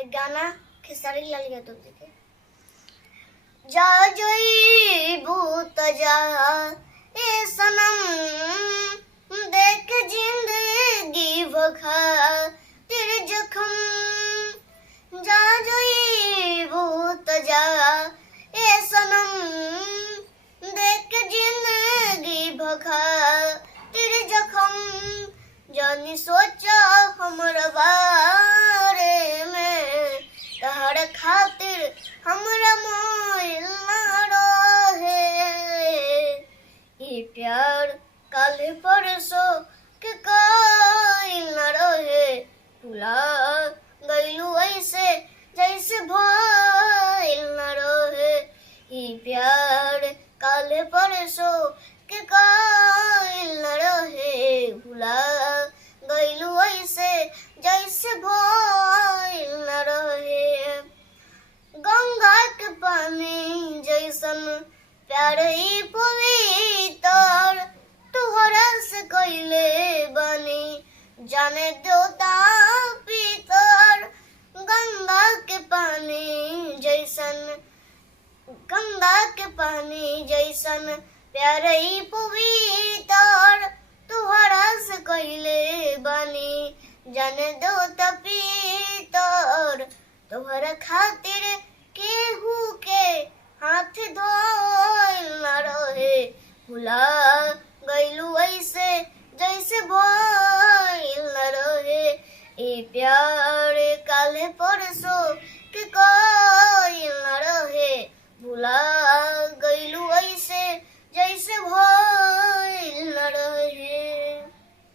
एक गाना खेसारी लाल यादव जी के। जा जइबू त जा ए सनम, देख जिंदगी भखा तेरे जख्म। जा जइबू त जा ए सनम, देख जिंदगी भखा तेरे जख्म। जानी सोचा हमरा बारे में, तहरा खातिर हमरा मोइल ना रहे। ई प्यार काले परसों के काइल ना रहे। भुला गइलू ऐसे जैसे भइल ना रहे। ई प्यार काले परसों के काइल ना रहे। भुला गइलू ऐसे जैसे भइल ना रहे। गंगा के पानी जैसन प्यार ई पवित्र, तुहरा से कइले बानी जाने देवता पितर। गंगा के पानी जैसन प्यार ई पवित्र, तुहरा से कइले बानी जाने देवता पितर। तोहरा खातिर केहू के हाथ धोइल ना रहे। भुला गइलू ऐसे जैसे